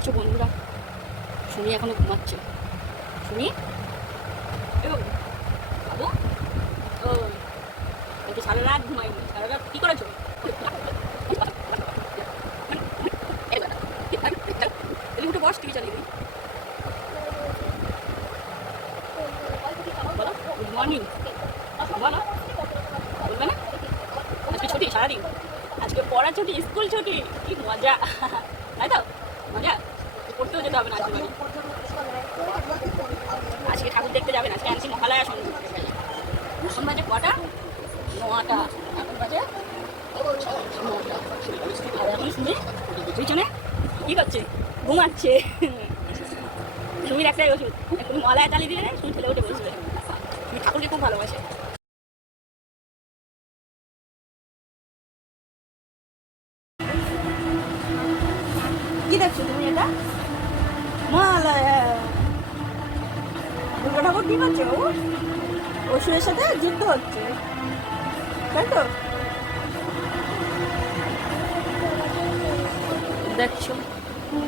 দেখছ বন্ধুরা? শুনি এখনও ঘুমাচ্ছে। শুনি? বাবু, ও তো সারা রাত ঘুমাইনি সারা রাত কি করেছ? বস, টিভি চালিয়ে মর্নিং। বলো আজকে ছুটি, সারাদিন। আজকে পড়া ছুটি, স্কুল ছুটি, কি মজা। তাই তো? পড়তেও যেতে হবে না আজকে আজকে ঠাকুর দেখতে যাবেন, আজকে আনছি মহালয়া সন্ধ্যে। এখন বাজে কটা? নটা। এখন বাজে আর পিছনে কি করছে? ঘুমাচ্ছে। সুমির একটাই ওষুধ। এখন মলায় চালিয়ে দিলে সুমি ঠেলে উঠে বসবে। ঠাকুরকে খুব ভালোবাসে। কি দেখছ তুমি এটা? দুর্গা ঠাকুর কি করছে ও? অসুরের সাথে যুদ্ধ হচ্ছে। তাই তো? দেখছ,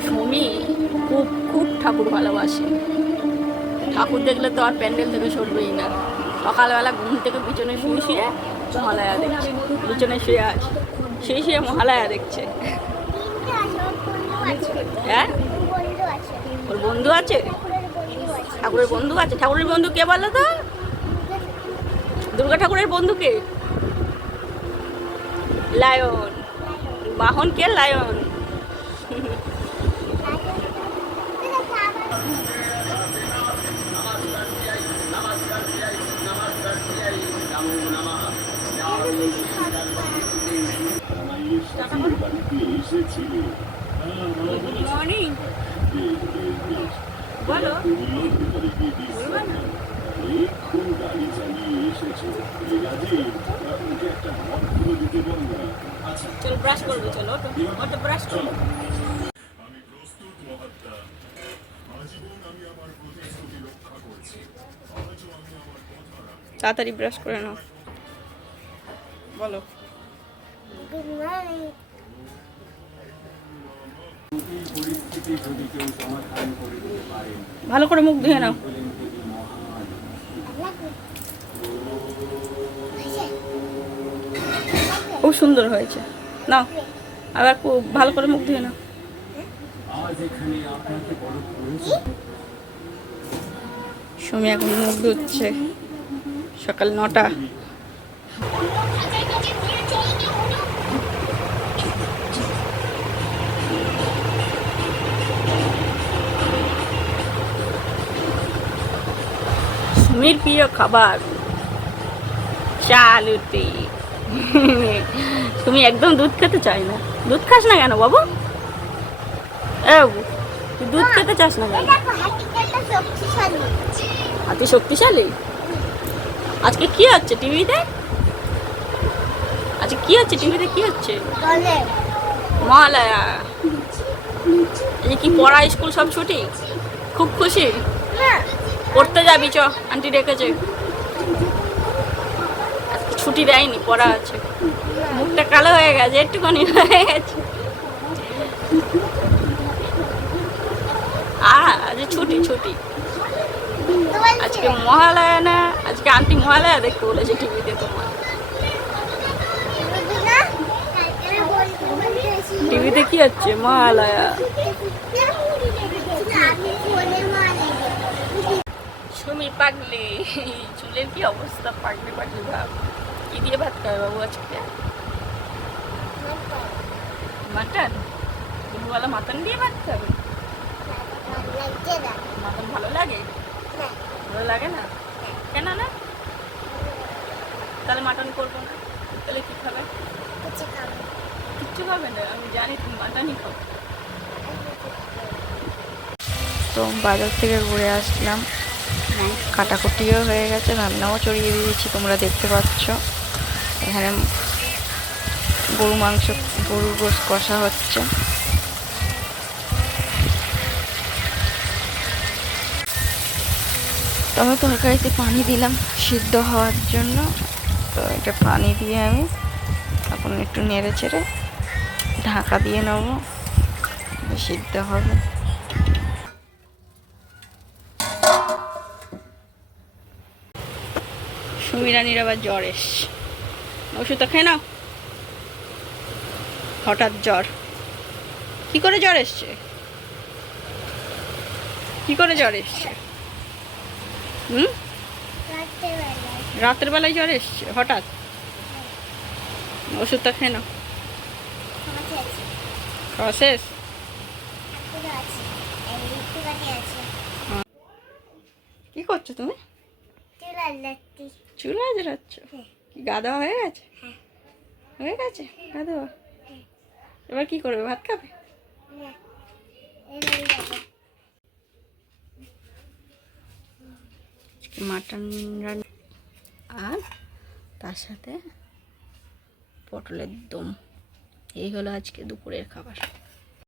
সুমি খুব খুব ঠাকুর ভালোবাসে। ঠাকুর দেখলে তো আর প্যান্ডেল থেকে সরবেই না। সকালবেলা ঘুম থেকে পিছনে শুয়ে শুয়ে মহালয়া দেখছে। পিছনে শুয়ে আছে শুয়ে শুয়ে মহালয়া দেখছে। হ্যাঁ? বন্ধু আছে? ঠাকুরের বন্ধু আছে। ঠাকুরের বন্ধু কে বলো তো? দুর্গা ঠাকুরের বন্ধু কে? লায়ন। বাহন কে? লায়ন। মর্নিং বলো। বলবে না চলো ব্রাশ করব চলো। ব্রাশ করব তাড়াতাড়ি ব্রাশ করে নাও। বলো। Good morning. ভালো করে মুখ ধুয়ে নাও। খুব সুন্দর হয়েছে। নাও, আবার খুব ভালো করে মুখ ধুয়ে নাও। সুমি এখন মুখ ধুচ্ছে। সকাল নটা। সুমির প্রিয় খাবার? চা লুটি তুমি একদম দুধ খেতে চাই না। দুধ খাস না কেন বাবু? এ বাবু তুই দুধ খেতে চাস না কেন? আর তুই শক্তিশালী। আজকে কি হচ্ছে টিভিতে? আজকে কি হচ্ছে টিভিতে? কি হচ্ছে? মহালয়া। এই কি পড়া স্কুল সব ছুটি? খুব খুশি? পড়তে যাবি চ আন্টি ডেকেছে ছুটি দেয়নি, পড়া আছে। মুখটা কালো হয়ে গেছে, একটুখানি হয়ে গেছে। আজ ছুটি ছুটি। আজকে মহালয়া না, আজকে আন্টি মহালয়া দেখতে বলেছে টিভিতে তোমার টিভিতে কি হচ্ছে মহালয়া আমি ফোনে মানে সুমি পাগলি। চুলের কি অবস্থা? পাগলি পাগলি ভাব। কি দিয়ে ভাত খাবে বাবু আজকে? মাটন? দুপুরবেলা মাটন দিয়ে ভাত খাবে? মাটন ভালো লাগে? ভালো লাগে না? কেন না? তাহলে মাটন করব না। তাহলে কি খাবে? কিচ্ছু খাবে না। আমি জানি তুমি মাটনই খাও। তো বাজার থেকে ঘুরে আসলাম। কাটাকুটিও হয়ে গেছে, রান্নাও চড়িয়ে দিয়েছি, তোমরা দেখতে পাচ্ছ। এখানে গরু মাংস গরুর গোস কষা হচ্ছে। তবে তরকারিতে পানি দিলাম, সিদ্ধ হওয়ার জন্য। তো এটা পানি দিয়ে আমি এখন একটু নেড়ে চেড়ে ঢাকা দিয়ে নেব, সিদ্ধ হবে। সুমিরানির আবার জ্বর এসছে। ওষুধটা খেয়ে নাও। হঠাৎ জ্বর। কি করে জ্বর এসছে? কি করে জ্বর এসছে? হুম? রাতের বেলায় জ্বর এসছে হঠাৎ? ওষুধটা খেয়ে নাও। খাওয়া শেষ কি করছ তুমি? চুল আজরাচ্ছ কি গা দেওয়া হয়ে গেছে? হ্যাঁ। হয়ে গেছে? গা দেওয়া এবার কি করবে? ভাত খাবে? মাটন রান্না। আর তার সাথে পটলের দম। এই হলো আজকে দুপুরের খাবার।